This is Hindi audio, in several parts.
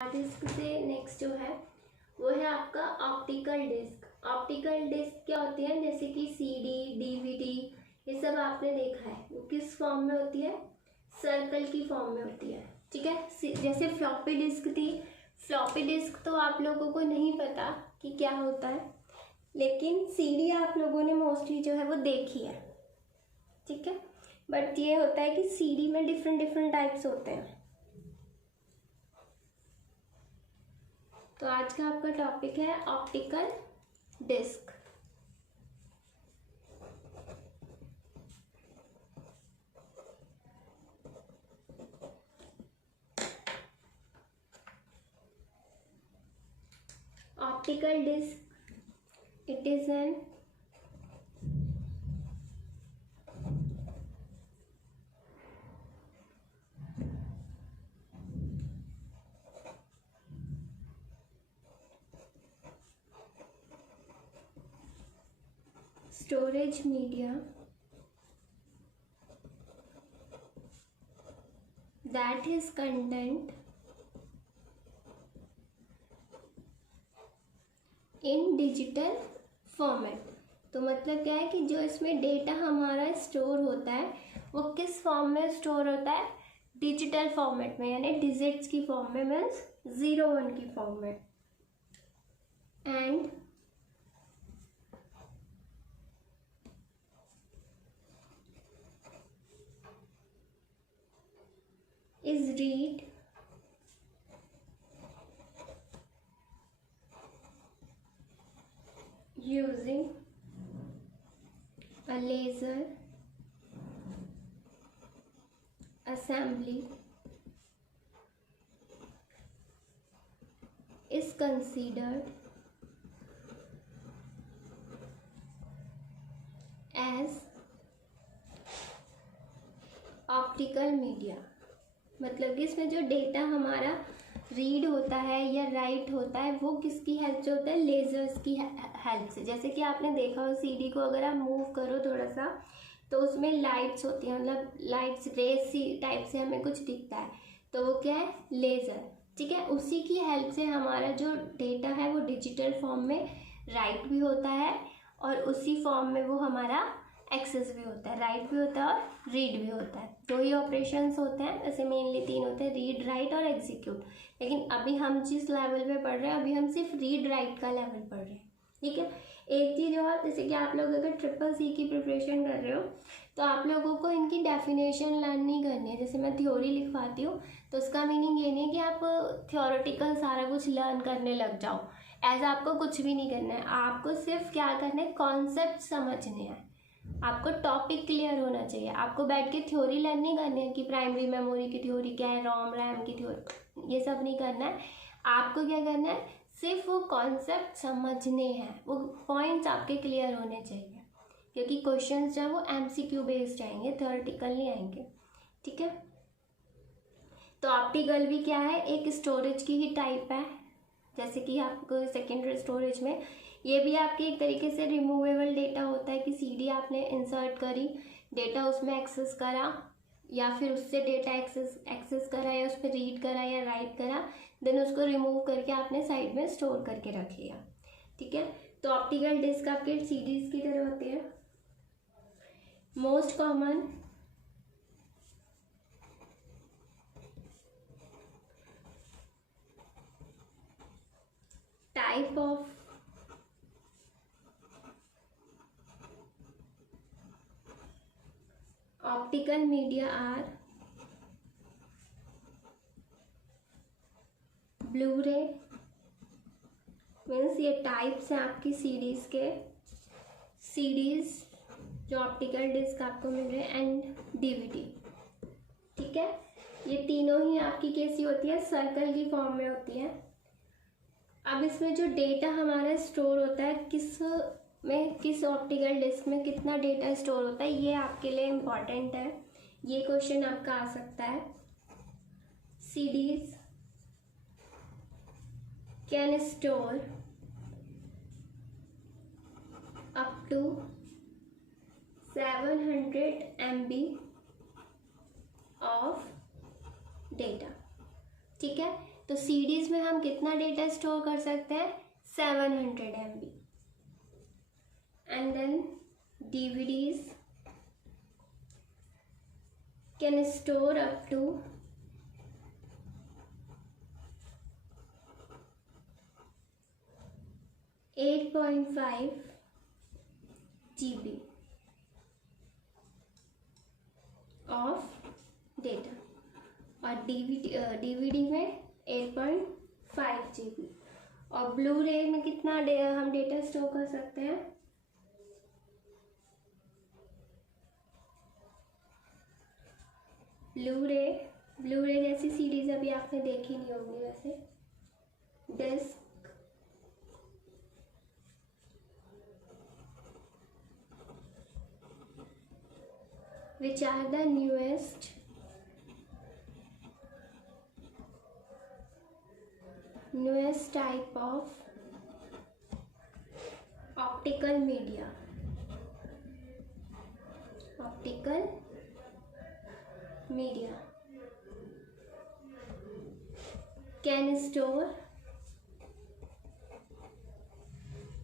डिस्क से नेक्स्ट जो है वो है आपका ऑप्टिकल डिस्क। ऑप्टिकल डिस्क क्या होती है, जैसे कि सीडी, डीवीडी, ये सब आपने देखा है। वो किस फॉर्म में होती है, सर्कल की फॉर्म में होती है। ठीक है, जैसे फ्लॉपी डिस्क थी। फ्लॉपी डिस्क तो आप लोगों को नहीं पता कि क्या होता है, लेकिन सीडी आप लोगों ने मोस्टली जो है वो देखी है। ठीक है, बट ये होता है कि सीडी में डिफरेंट डिफरेंट टाइप्स होते हैं। तो आज का आपका टॉपिक है optical disk. Optical disk, it is an storage media that is content in digital format। तो मतलब क्या है कि जो इसमें डेटा हमारा स्टोर होता है वो किस फॉर्म में स्टोर होता है, डिजिटल फॉर्मेट में, यानी डिजिट्स की फॉर्म में, मीन्स 0 1 की फॉर्म में। And is read using a laser assembly is considered as optical media. मतलब कि इसमें जो डेटा हमारा रीड होता है या राइट होता है वो किसकी हेल्प से होता है, लेजर्स की हेल्प से। जैसे कि आपने देखा हो सीडी को अगर आप मूव करो थोड़ा सा तो उसमें लाइट्स होती हैं, मतलब लाइट्स रेज सी टाइप से हमें कुछ दिखता है, तो वो क्या है, लेज़र। ठीक है, उसी की हेल्प से हमारा जो डेटा है वो डिजिटल फॉर्म में राइट भी होता है और उसी फॉर्म में वो हमारा एक्सेस भी होता है, राइट भी होता है और रीड भी होता है। 2 ही ऑपरेशंस होते हैं, वैसे मेनली 3 होते हैं, रीड, राइट और एग्जीक्यूट। लेकिन अभी हम जिस लेवल पे पढ़ रहे हैं अभी हम सिर्फ रीड राइट का लेवल पढ़ रहे हैं। ठीक है, एक चीज़ और, जैसे कि आप लोग अगर CCC की प्रिपरेशन कर रहे हो तो आप लोगों को इनकी डेफिनेशन लर्न नहीं करनी है। जैसे मैं थ्योरी लिखवाती हूँ तो उसका मीनिंग ये नहीं है कि आप थियोरेटिकल सारा कुछ लर्न करने लग जाओ। ऐसा आपको कुछ भी नहीं करना है, आपको सिर्फ क्या करना है, कॉन्सेप्ट समझने हैं, आपको टॉपिक क्लियर होना चाहिए। आपको बैठ के थ्योरी लर्न नहीं करनी है कि प्राइमरी मेमोरी की थ्योरी क्या है, रोम रैम की थ्योरी, ये सब नहीं करना है। आपको क्या करना है, सिर्फ वो कॉन्सेप्ट समझने हैं, वो पॉइंट्स आपके क्लियर होने चाहिए, क्योंकि क्वेश्चंस जो है वो MCQ बेस्ड आएंगे, थ्योरेटिकल नहीं आएंगे। ठीक है, तो ऑप्टिकल भी क्या है, एक स्टोरेज की ही टाइप है। जैसे कि आपको सेकेंडरी स्टोरेज में ये भी आपके एक तरीके से रिमूवेबल डेटा होता है कि सीडी आपने इंसर्ट करी, डेटा उसमें एक्सेस करा या फिर उससे डेटा एक्सेस करा या उस पर रीड करा या राइट करा, देन उसको रिमूव करके आपने साइड में स्टोर करके रख लिया। ठीक है, तो ऑप्टिकल डिस्क आपके सीडीज की तरह होते हैं। Most common type of optical media are Blu-ray, means ये टाइप्स हैं आपकी सीडीज के, सीडीज जो ऑप्टिकल डिस्क आपको मिल रहे हैं, एंड डीवीडी। ठीक है, ये तीनों ही आपकी कैसी होती है, सर्कल की फॉर्म में होती है। अब इसमें जो डेटा हमारा स्टोर होता है, किस ऑप्टिकल डिस्क में कितना डेटा स्टोर होता है, ये आपके लिए इम्पॉर्टेंट है, ये क्वेश्चन आपका आ सकता है। CDs can store up to 700 MB of data. ठीक है, तो सीडीज में हम कितना डेटा स्टोर कर सकते हैं, 700 MB। And then DVDs can store up to 8.5 GB of data, और DVD में 8.5 GB, और ब्लू रे में कितना हम डेटा स्टोर कर सकते हैं, ब्लू रे जैसी सीरीज अभी आपने देखी नहीं होंगी वैसे, disc which are the newest type of optical media can store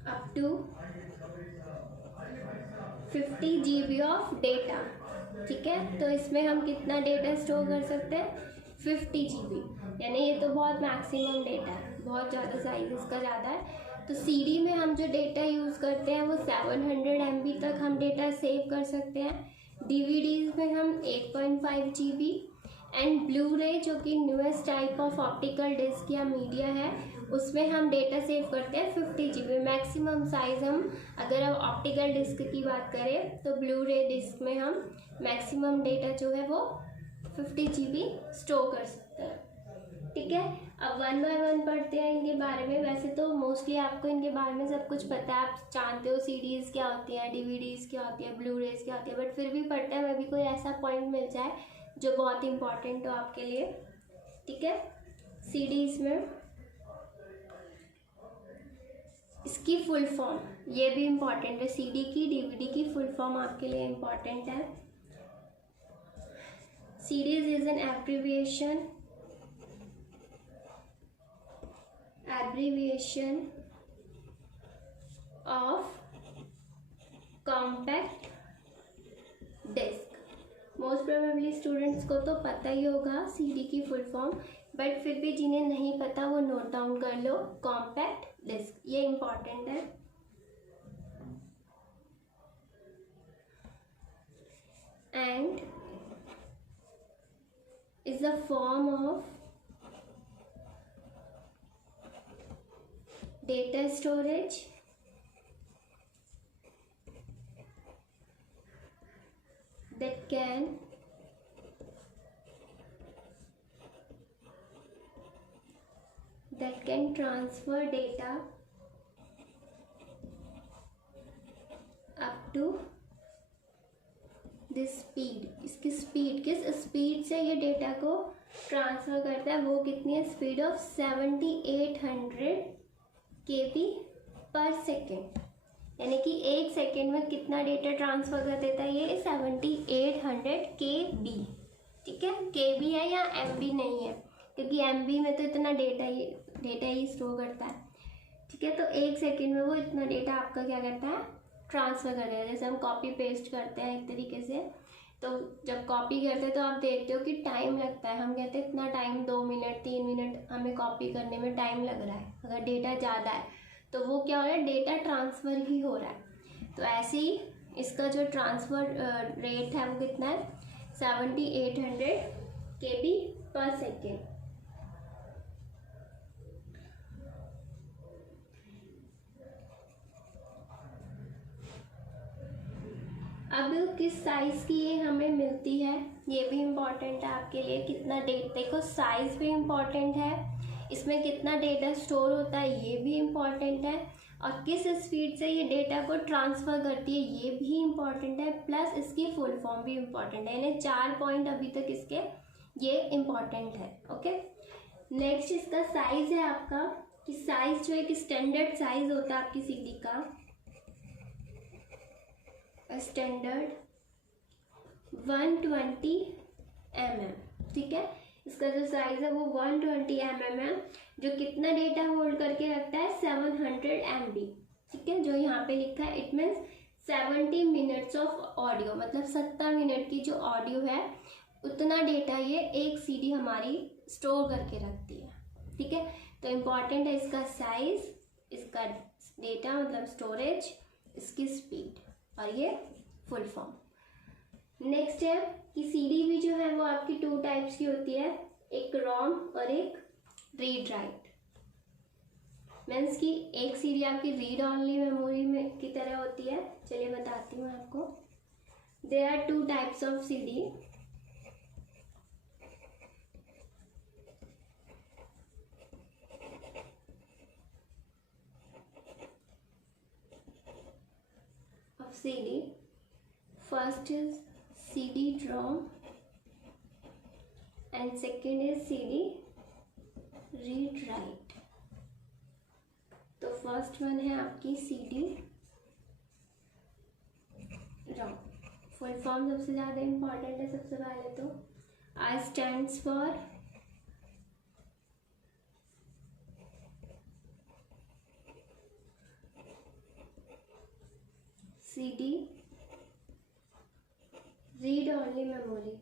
up to 50 GB of data। ठीक है, तो इसमें हम कितना डेटा स्टोर कर सकते हैं, 50 GB, यानी ये तो बहुत मैक्सिमम डेटा है, बहुत ज़्यादा साइज इसका ज़्यादा है। तो CD में हम जो डेटा यूज़ करते हैं वो 700 MB तक हम डेटा सेव कर सकते हैं। DVDs में हम 8.5 GB, एंड ब्लू रे जो कि newest type of optical disk या मीडिया है, उसमें हम डेटा सेव करते हैं 50 GB। मैक्सिमम साइज़ हम अगर हम ऑप्टिकल डिस्क की बात करें तो ब्लू रे डिस्क में हम मैक्सिमम डेटा जो है वो 50 GB स्टोर कर सकते हैं। ठीक है, अब 1 by 1 पढ़ते हैं इनके बारे में। वैसे तो मोस्टली आपको इनके बारे में सब कुछ पता है, आप जानते हो सीडीज़ क्या होती हैं, DVDs क्या होती है, ब्लू रेज क्या होती है, बट फिर भी पढ़ते हैं, मैं भी कोई ऐसा पॉइंट मिल जाए जो बहुत इंपॉर्टेंट हो आपके लिए। ठीक है, सीडीज़ में इसकी फुल फॉर्म ये भी इम्पॉर्टेंट है, CD की DVD की फुल फॉर्म आपके लिए इम्पॉर्टेंट है। CDs is an abbreviation of compact disk. Most probably students को तो पता ही होगा CD की फुल फॉर्म, बट फिर भी जिन्हें नहीं पता वो नोट डाउन कर लो, कॉम्पैक्ट डिस्क, ये इम्पॉर्टेंट है। And is a form of data storage that can transfer data up to this speed। इसकी स्पीड, किस स्पीड से ये डेटा को ट्रांसफ़र करता है, वो कितनी है, speed of 7800 KB per second, यानी कि 1 सेकेंड में कितना डेटा ट्रांसफ़र कर देता है ये, 7800 KB। ठीक है, KB है या MB नहीं है, क्योंकि MB में तो इतना डेटा ही स्टोर करता है। ठीक है, तो 1 सेकेंड में वो इतना डेटा आपका क्या करता है, ट्रांसफ़र कर देता है। जैसे हम कॉपी पेस्ट करते हैं एक तरीके से, तो जब कॉपी करते हैं तो आप देखते हो कि टाइम लगता है, हम कहते हैं इतना टाइम, 2 मिनट 3 मिनट हमें कॉपी करने में टाइम लग रहा है। अगर डेटा ज़्यादा है तो वो क्या हो रहा है, डेटा ट्रांसफ़र ही हो रहा है। तो ऐसे ही इसका जो ट्रांसफ़र रेट है वो कितना है, 7800 KB पर सेकेंड। अब किस साइज़ की ये हमें मिलती है, ये भी इम्पॉर्टेंट है आपके लिए। कितना डेटा, देखो साइज़ भी इम्पॉर्टेंट है, इसमें कितना डेटा स्टोर होता है ये भी इम्पॉर्टेंट है, और किस स्पीड से ये डेटा को ट्रांसफ़र करती है ये भी इम्पॉर्टेंट है, प्लस इसकी फुल फॉर्म भी इम्पॉर्टेंट है। यानी 4 पॉइंट अभी तक इसके ये इम्पॉर्टेंट है। ओके, नेक्स्ट इसका साइज़ है आपका, कि साइज़ जो एक स्टैंडर्ड साइज़ होता है आपकी CD का, स्टैंडर्ड 120 mm। ठीक है, इसका जो साइज है वो 120 mm है, जो कितना डेटा होल्ड करके रखता है 700 MB। ठीक है, जो यहाँ पे लिखा है it means 70 minutes of audio, मतलब 70 मिनट की जो ऑडियो है उतना डेटा ये एक सीडी हमारी स्टोर करके रखती है। ठीक है, तो इम्पॉर्टेंट है इसका साइज, इसका डेटा मतलब स्टोरेज, इसकी स्पीड और ये फुल फॉर्म। नेक्स्ट है कि सीडी भी जो है वो आपकी 2 टाइप्स की होती है, एक रोम और एक रीड राइट। मीन्स कि एक सीडी आपकी रीड ओनली मेमोरी में की तरह होती है। चलिए बताती हूँ आपको। There are 2 types of CD. CD. First is CD-ROM and second is CD read-write. तो फर्स्ट वन है आपकी CD-ROM। फुल फॉर्म सबसे ज़्यादा इम्पॉर्टेंट है। सबसे पहले तो I stands for CD read only memory।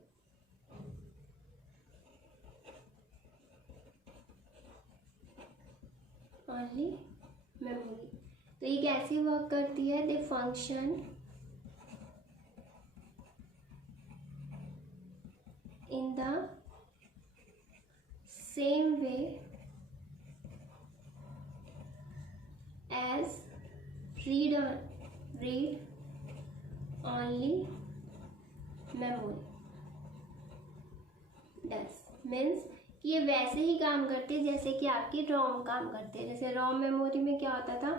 only memory तो ये कैसी वर्क करती है? They function in the same way as read only memory does। Means कि ये वैसे ही काम करते हैं जैसे कि आपकी रोम काम करते हैं। जैसे रोम मेमोरी में क्या होता था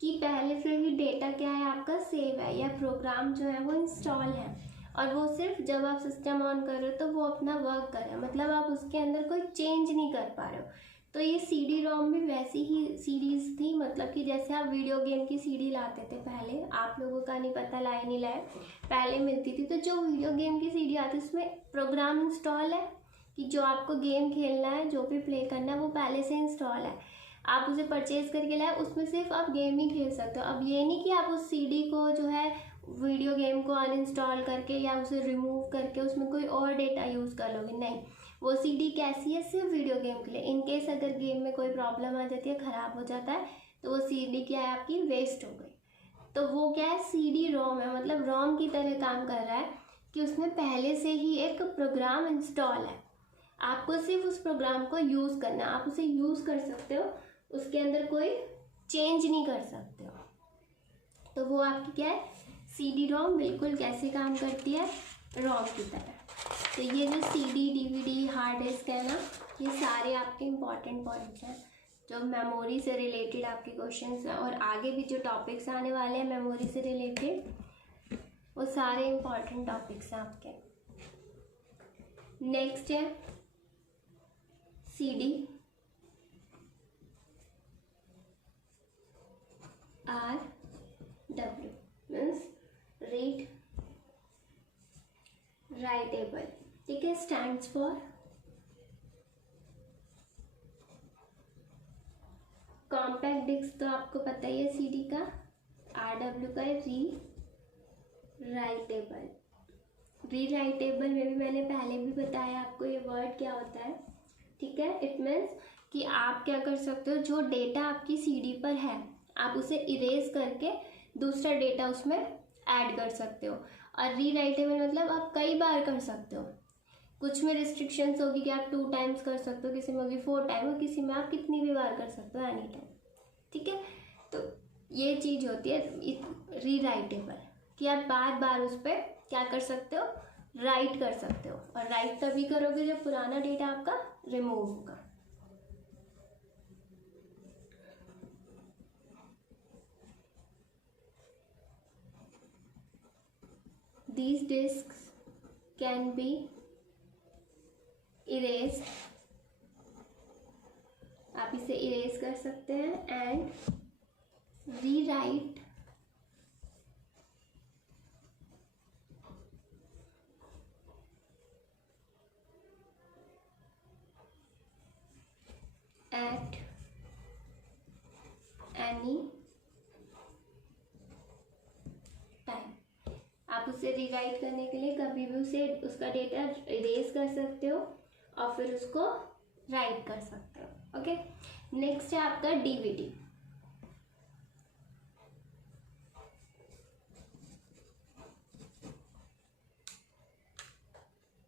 कि पहले से ही डेटा क्या है आपका सेव है या प्रोग्राम जो है वो इंस्टॉल है, और वो सिर्फ जब आप सिस्टम ऑन कर रहे हो तो वो अपना वर्क कर रहा है, मतलब आप उसके अंदर कोई चेंज नहीं कर पा रहे हो। तो ये सीडी रोम भी वैसी ही सीरीज थी, मतलब कि जैसे आप वीडियो गेम की सीडी लाते थे पहले, आप लोगों का नहीं पता लाए नहीं लाए, पहले मिलती थी। तो जो वीडियो गेम की सीडी आती है उसमें प्रोग्राम इंस्टॉल है कि जो आपको गेम खेलना है, जो भी प्ले करना है वो पहले से इंस्टॉल है, आप उसे परचेज करके लाए, उसमें सिर्फ आप गेम ही खेल सकते हो। अब ये नहीं कि आप उस सीडी को जो है वीडियो गेम को अनइंस्टॉल करके या उसे रिमूव करके उसमें कोई और डेटा यूज़ कर लोगे, नहीं। वो सीडी कैसी है? सिर्फ वीडियो गेम के लिए। इनकेस अगर गेम में कोई प्रॉब्लम आ जाती है, ख़राब हो जाता है, तो वो सीडी क्या है आपकी वेस्ट हो गई। तो वो क्या है? सीडी रोम है, मतलब रोम की तरह काम कर रहा है कि उसमें पहले से ही एक प्रोग्राम इंस्टॉल है, आपको सिर्फ उस प्रोग्राम को यूज़ करना है। आप उसे यूज़ कर सकते हो, उसके अंदर कोई चेंज नहीं कर सकते हो। तो वो आपकी क्या है? सीडी रोम बिल्कुल कैसे काम करती है? रोम की तरह। तो ये जो सीडी, डीवीडी, हार्ड डिस्क है ना, ये सारे आपके इम्पॉर्टेंट पॉइंट्स हैं जो मेमोरी से रिलेटेड आपके क्वेश्चंस हैं, और आगे भी जो टॉपिक्स आने वाले हैं मेमोरी से रिलेटेड वो सारे इम्पॉर्टेंट टॉपिक्स हैं आपके। नेक्स्ट है CD RW means read writable. ठीक है, स्टैंड्स फॉर कॉम्पैक्ट डिस्क, तो आपको पता ही है CD का। RW का है री राइटेबल। री राइटेबल में भी मैंने पहले भी बताया आपको ये वर्ड क्या होता है। ठीक है, इट मीन्स कि आप क्या कर सकते हो, जो डेटा आपकी सीडी पर है आप उसे इरेज करके दूसरा डेटा उसमें ऐड कर सकते हो। और री राइटेबल मतलब आप कई बार कर सकते हो। कुछ में रिस्ट्रिक्शंस होगी कि आप 2 टाइम्स कर सकते हो, किसी में होगी 4 टाइम, और किसी में आप कितनी भी बार कर सकते हो, एनी टाइम। ठीक है, तो ये चीज़ होती है री राइटेबल कि आप बार बार उस पर क्या कर सकते हो? राइट कर सकते हो। और राइट तभी करोगे जब पुराना डेटा आपका रिमूव होगा। These disks can be erased, आप इसे इरेज कर सकते हैं, एंड रीराइट उसे रीराइट करने के लिए कभी भी उसे उसका डेटा इरेज कर सकते हो और फिर उसको राइट कर सकते हो। ओके, नेक्स्ट है आपका DVD.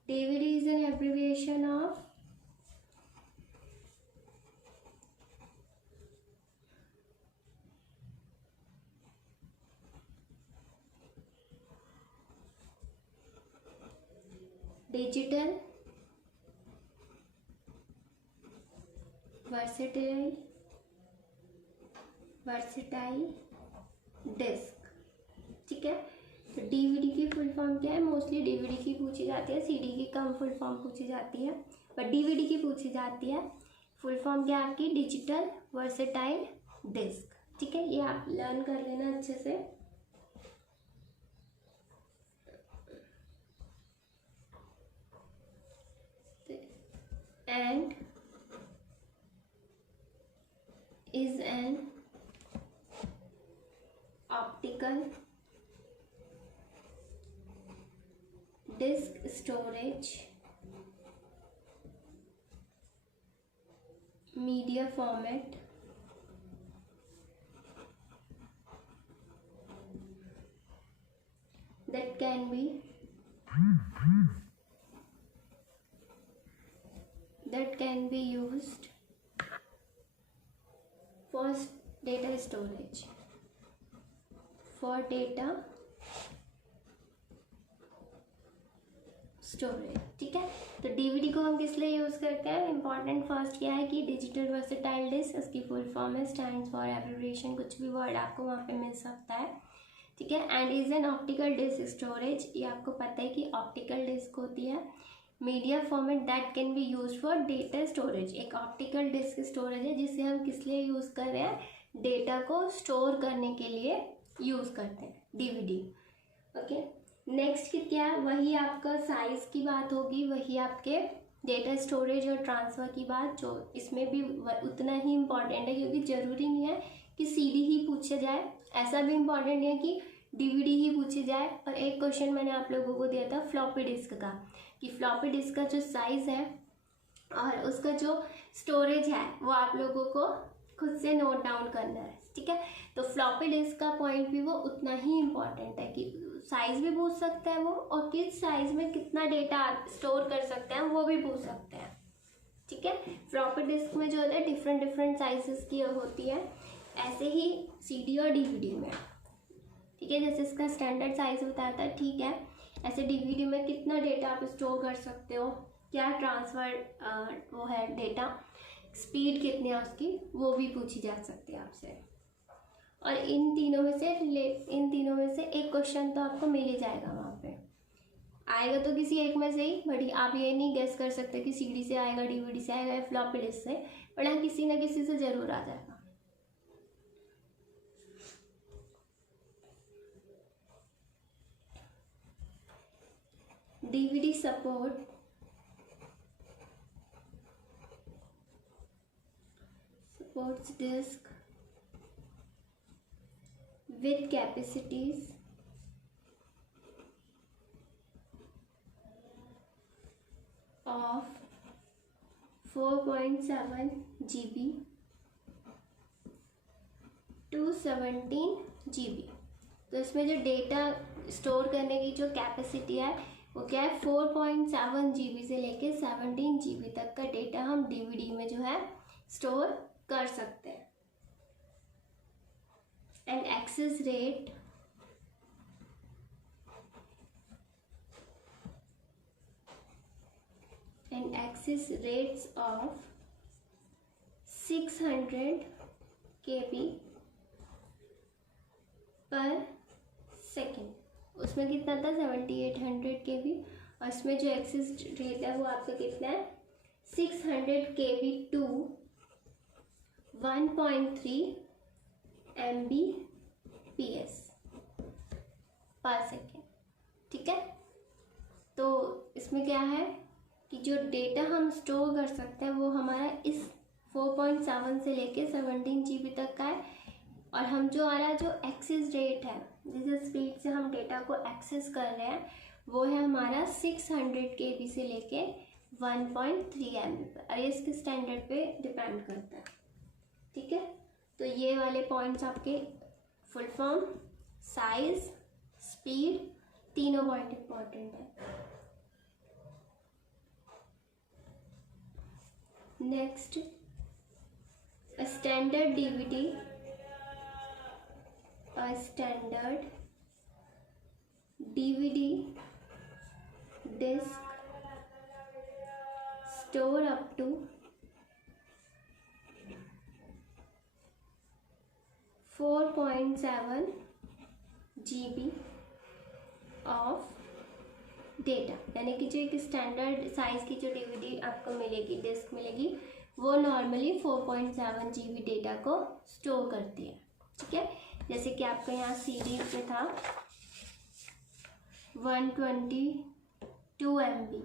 DVD is an abbreviation of digital versatile disk. ठीक है, तो डीवीडी की फुल फॉर्म क्या है? मोस्टली डीवीडी की पूछी जाती है, सीडी की कम फुल फॉर्म पूछी जाती है, पर डीवीडी की पूछी जाती है। फुल फॉर्म क्या है आपकी? Digital versatile disk. ठीक है, ये आप लर्न कर लेना अच्छे से। And is an optical disk storage media format that can be used for data storage, storage. ठीक है, तो डीवीडी को हम किस लिए यूज़ करते हैं? इंपॉर्टेंट फर्स्ट क्या है कि डिजिटल वर्सेटाइल डिस्क, इसकी फुल फॉर्म है, स्टैंड्स फॉर एब्रिविएशन, कुछ भी वर्ड आपको वहाँ पे मिल सकता है। ठीक है, and is an optical disk storage, ये आपको पता है कि ऑप्टिकल डिस्क होती है। Media format that can be use for data storage, एक ऑप्टिकल डिस्क स्टोरेज है जिसे हम किस लिए यूज़ कर रहे हैं? डेटा को स्टोर करने के लिए यूज़ करते हैं, डीवीडी। ओके, नेक्स्ट क्या है? वही आपका साइज़ की बात होगी, वही आपके डेटा स्टोरेज और ट्रांसफ़र की बात, जो इसमें भी उतना ही इम्पॉर्टेंट है, क्योंकि ज़रूरी नहीं है कि सीडी ही पूछा जाए, ऐसा भी इम्पॉर्टेंट नहीं है कि डीवीडी ही पूछी जाए। और एक क्वेश्चन मैंने आप लोगों को दिया था फ्लॉपी डिस्क का, कि फ्लॉपी डिस्क का जो साइज़ है और उसका जो स्टोरेज है वो आप लोगों को खुद से नोट डाउन करना है। ठीक है, तो फ्लॉपी डिस्क का पॉइंट भी वो उतना ही इम्पॉर्टेंट है कि साइज़ भी पूछ सकता है वो, और किस साइज़ में कितना डेटा स्टोर कर सकते हैं वो भी पूछ सकते हैं। ठीक है, फ्लॉपी डिस्क में जो है डिफरेंट साइजेस की होती है, ऐसे ही सीडी और डीवीडी में। ठीक है, जैसे इसका स्टैंडर्ड साइज़ बताता है, ठीक है, ऐसे डीवीडी में कितना डेटा आप स्टोर कर सकते हो, क्या ट्रांसफ़र वो है डेटा, स्पीड कितनी है उसकी, वो भी पूछी जा सकती है आपसे। और इन तीनों में से एक क्वेश्चन तो आपको मिल ही जाएगा, वहाँ पे आएगा तो किसी एक में से ही, बट आप ये नहीं गेस कर सकते कि सीडी से आएगा, डीवीडी से आएगा या फ्लॉपी डिस्क से, बट हाँ किसी न किसी से ज़रूर आ जाएगा। DVD supports disk with capacities of 4.7 GB to 17 GB। तो इसमें जो डेटा स्टोर करने की जो कैपेसिटी है वो क्या है? 4.7 GB से लेके 17 GB तक का डेटा हम डीवीडी में जो है स्टोर कर सकते हैं। And access rates of 600 KB per second, उसमें कितना था? 7800 KB, और इसमें जो एक्सेस रेट है वो आपका कितना है? 600 KB टू 1.3 Mbps पर सेकेंड। ठीक है, तो इसमें क्या है कि जो डेटा हम स्टोर कर सकते हैं वो हमारा इस 4.7 से लेके 17 GB तक का है, और हम जो आ रहा है जो एक्सेस रेट है जिस स्पीड से हम डेटा को एक्सेस कर रहे हैं वो है हमारा 600 KB से लेके 1.3 MB पर, और ये इसके स्टैंडर्ड पे डिपेंड करता है। ठीक है, तो ये वाले पॉइंट्स आपके फुल फॉर्म, साइज, स्पीड, तीनों पॉइंट इम्पॉर्टेंट है। Next, standard DVD, standard DVD disk store up to 4.7 GB of data, यानी कि जो एक स्टैंडर्ड साइज की जो डीवीडी आपको मिलेगी, डिस्क मिलेगी, वो नॉर्मली 4.7 GB डेटा को स्टोर करती है। ठीक है, जैसे कि आपका यहाँ CD में था 122 MB,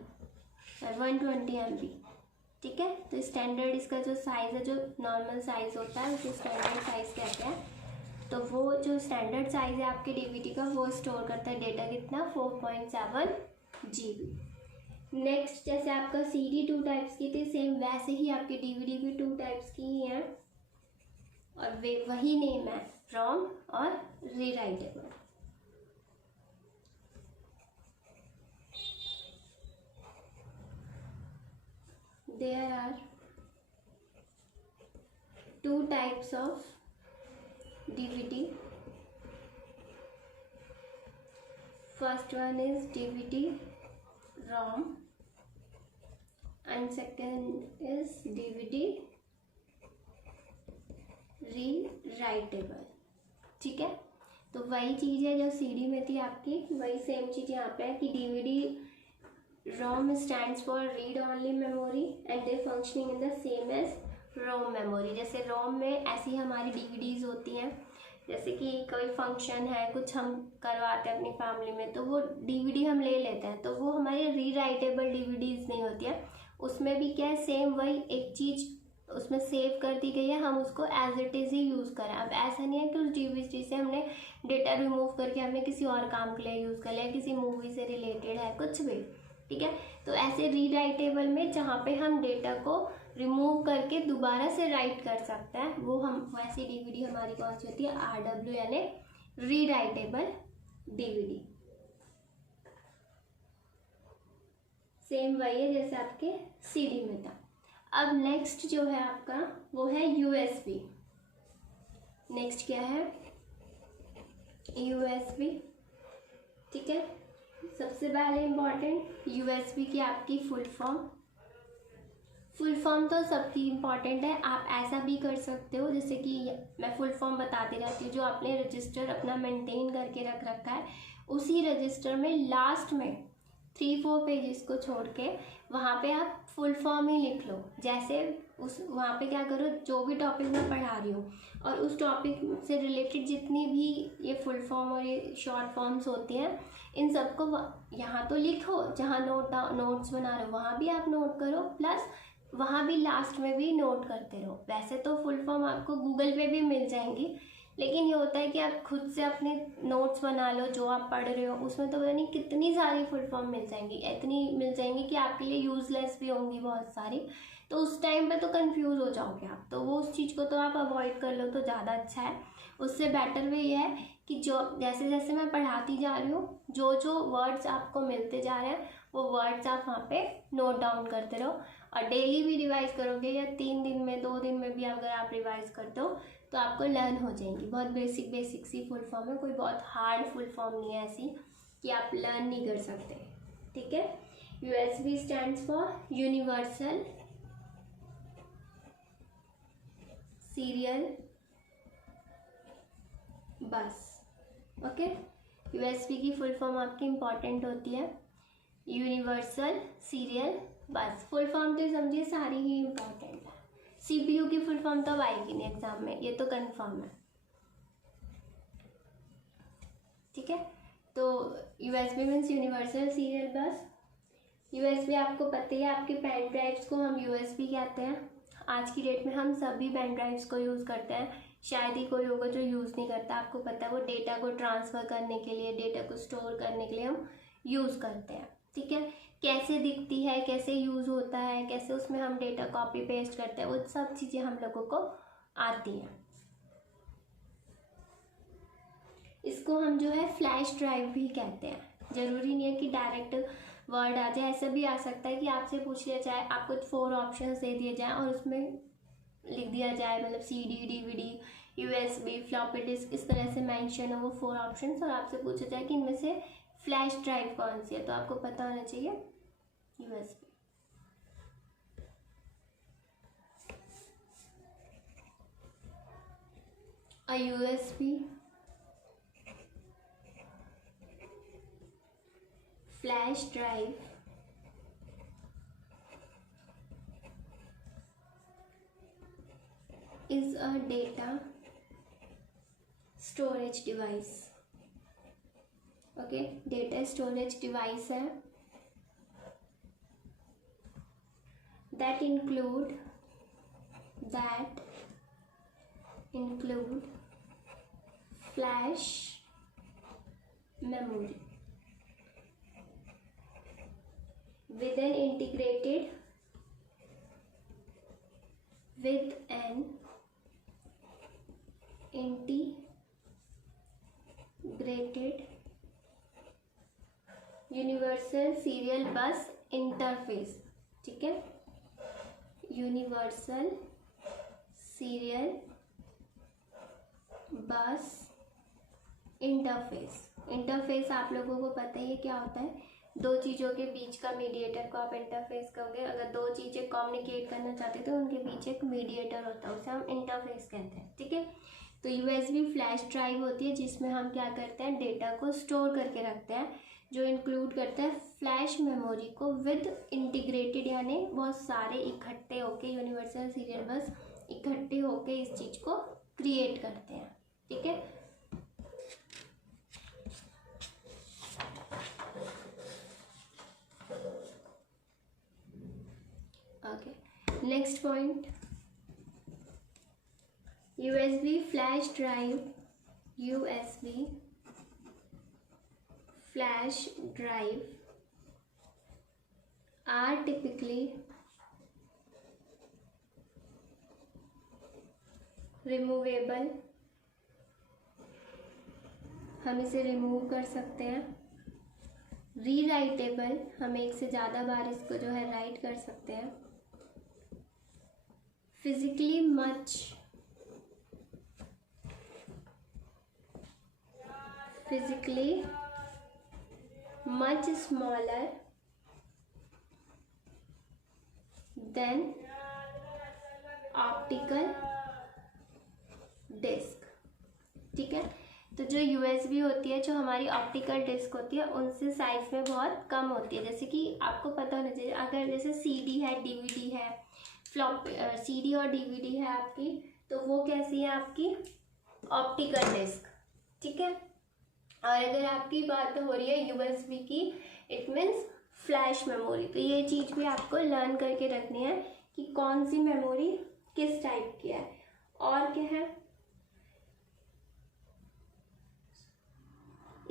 120 MB। ठीक है, तो स्टैंडर्ड इसका जो साइज़ है, जो नॉर्मल साइज़ होता है उसे स्टैंडर्ड साइज़ कहते हैं। तो वो जो स्टैंडर्ड साइज़ है आपके डीवीडी का, वो स्टोर करता है डेटा कितना, 4.7 GB। नेक्स्ट, जैसे आपका CD 2 टाइप्स की थी, सेम वैसे ही आपकी डीवीडी भी 2 टाइप्स की ही है, और वे वही नेम है, रॉम और rewritable. There are 2 types of DVD. First one is DVD ROM and second is DVD rewritable. ठीक है, तो वही चीज़ है जो CD में थी आपकी, वही सेम चीज़ यहाँ पे है कि DVD ROM stands for read only memory and they functioning in the same as ROM memory। जैसे ROM में ऐसी हमारी DVDs होती हैं, जैसे कि कोई फंक्शन है, कुछ हम करवाते हैं अपनी फैमिली में, तो वो DVD हम ले लेते हैं, तो वो हमारी रीराइटेबल DVDs नहीं होती है। उसमें भी क्या है, सेम वही एक चीज़ उसमें सेव कर दी गई है, हम उसको एज इट इज़ ही यूज़ करें। अब ऐसा नहीं है कि उस DVD से हमने डेटा रिमूव करके हमने किसी और काम के लिए यूज़ कर लिया, किसी मूवी से रिलेटेड है, कुछ भी। ठीक है, तो ऐसे रीराइटेबल में जहाँ पे हम डेटा को रिमूव करके दोबारा से राइट कर सकते हैं, वो हम वैसी डीवीडी हमारी कौन सी होती है, RW यानी रीराइटेबल डीवीडी। सेम वही है जैसे आपके CD में था। अब नेक्स्ट जो है आपका वो है USB। नेक्स्ट क्या है, USB। ठीक है, सबसे पहले इम्पॉर्टेंट USB की आपकी फुल फॉर्म तो सबकी इम्पॉर्टेंट है। आप ऐसा भी कर सकते हो, जैसे कि मैं फुल फॉर्म बताती रहती हूँ, जो आपने रजिस्टर अपना मेंटेन करके रख रखा है, उसी रजिस्टर में लास्ट में 3-4 पेजेस को छोड़ के वहाँ पे आप फुल फॉर्म ही लिख लो। जैसे उस वहाँ पे क्या करो, जो भी टॉपिक मैं पढ़ा रही हूँ और उस टॉपिक से रिलेटेड जितनी भी ये फुल फॉर्म और ये शॉर्ट फॉर्म्स होती हैं, इन सबको यहाँ तो लिखो, जहाँ नोट्स बना रहे हो वहाँ भी आप नोट करो, प्लस वहाँ भी लास्ट में भी नोट करते रहो। वैसे तो फुल फॉर्म आपको गूगल पे भी मिल जाएंगी, लेकिन ये होता है कि आप खुद से अपने नोट्स बना लो, जो आप पढ़ रहे हो उसमें तो पता नहीं कितनी सारी फुल फॉर्म मिल जाएंगी, इतनी मिल जाएंगी कि आपके लिए यूज़लेस भी होंगी बहुत सारी, तो उस टाइम पे तो कंफ्यूज हो जाओगे आप। तो वो उस चीज़ को तो आप अवॉइड कर लो तो ज़्यादा अच्छा है। उससे बेटर वे ये है कि जो जैसे जैसे मैं पढ़ाती जा रही हूँ, जो जो वर्ड्स आपको मिलते जा रहे हैं वो वर्ड्स आप वहाँ पे नोट डाउन करते रहो, और डेली भी रिवाइज करोगे या 3 दिन में 2 दिन में भी अगर आप रिवाइज करते हो तो आपको लर्न हो जाएंगी। बहुत बेसिक सी फुल फॉर्म है, कोई बहुत हार्ड फुल फॉर्म नहीं है ऐसी कि आप लर्न नहीं कर सकते। ठीक है, USB stands for universal serial बस। ओके, USB की फुल फॉर्म आपकी इम्पॉर्टेंट होती है यूनिवर्सल सीरियल बस। फुल फॉर्म तो समझिए सारी ही इम्पॉर्टेंट है। CPU की फुल फॉर्म तो आएगी नहीं एग्जाम में, ये तो कंफर्म है। ठीक है, तो USB मीन्स यूनिवर्सल सीरियल बस। USB आपको पता ही है, आपके पेन ड्राइव्स को हम USB कहते हैं। आज की डेट में हम सभी पेन ड्राइव्स को यूज़ करते हैं, शायद ही कोई होगा जो यूज़ नहीं करता। आपको पता है वो डेटा को ट्रांसफ़र करने के लिए, डेटा को स्टोर करने के लिए हम यूज़ करते हैं। ठीक है, कैसे दिखती है, कैसे यूज़ होता है, कैसे उसमें हम डेटा कॉपी पेस्ट करते हैं, वो सब चीज़ें हम लोगों को आती हैं। इसको हम जो है फ्लैश ड्राइव भी कहते हैं। ज़रूरी नहीं है कि डायरेक्ट वर्ड आ जाए, ऐसा भी आ सकता है कि आपसे पूछ लिया जाए, आपको 4 ऑप्शंस दे दिए जाए और उसमें लिख दिया जाए, मतलब CD, DVD, USB, floppy disk, इस तरह से मेंशन हो वो 4 ऑप्शंस, और आपसे पूछा जाए कि इनमें से फ्लैश ड्राइव कौन सी है, तो आपको पता होना चाहिए USB। A USB flash drive is a data storage device। Okay, data storage device है that include flash memory with an integrated universal serial बस इंटरफेस। ठीक है, यूनिवर्सल सीरियल बस इंटरफेस आप लोगों को पता ही है क्या होता है, दो चीज़ों के बीच का मीडिएटर को आप इंटरफेस कहोगे। अगर दो चीज़ें कम्युनिकेट करना चाहते हैं तो उनके बीच एक मीडिएटर होता है, उसे हम इंटरफेस कहते हैं। ठीक है, तो USB फ्लैश ड्राइव होती है जिसमें हम क्या करते हैं, डेटा को स्टोर करके रखते हैं, जो इंक्लूड करता है फ्लैश मेमोरी को विद इंटीग्रेटेड, यानी बहुत सारे इकट्ठे होके, यूनिवर्सल सीरियल बस इकट्ठे होके इस चीज़ को क्रिएट करते हैं। ठीक है, okay, next point, USB flash drive, USB flash drive are typically removable, हम इसे रिमूव कर सकते हैं, रीराइटेबल, हम एक से ज़्यादा बार इसको जो है राइट कर सकते हैं, physically much smaller than optical disk। ठीक है, तो जो USB होती है, जो हमारी ऑप्टिकल डिस्क होती है, उनसे साइज में बहुत कम होती है। जैसे कि आपको पता होना चाहिए, अगर जैसे CD है, DVD है, CD और DVD है आपकी, तो वो कैसी है आपकी ऑप्टिकल डिस्क। ठीक है, और अगर आपकी बात हो रही है USB की, इट मीन्स फ्लैश मेमोरी। तो ये चीज़ भी आपको लर्न करके रखनी है कि कौन सी मेमोरी किस टाइप की है। और क्या है,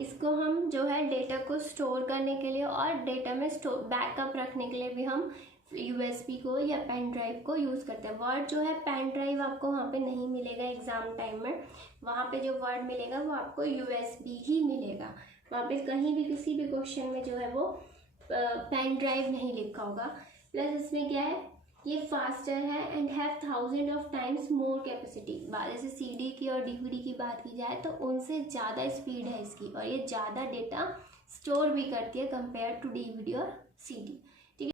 इसको हम जो है डेटा को स्टोर करने के लिए और डेटा में बैकअप रखने के लिए भी हम USB को या पेन ड्राइव को यूज़ करते हैं। वर्ड जो है पेन ड्राइव आपको वहाँ पे नहीं मिलेगा एग्ज़ाम टाइम में, वहाँ पे जो वर्ड मिलेगा वो आपको USB ही मिलेगा। वहाँ पे कहीं भी किसी भी क्वेश्चन में जो है वो पेन ड्राइव नहीं लिखा होगा। प्लस इसमें क्या है, ये फास्टर है and have 1000 of times more capacity. जैसे CD की और DVD की बात की जाए तो उनसे ज़्यादा स्पीड है इसकी, और ये ज़्यादा डेटा स्टोर भी करती है कंपेयर टू DVD और CD।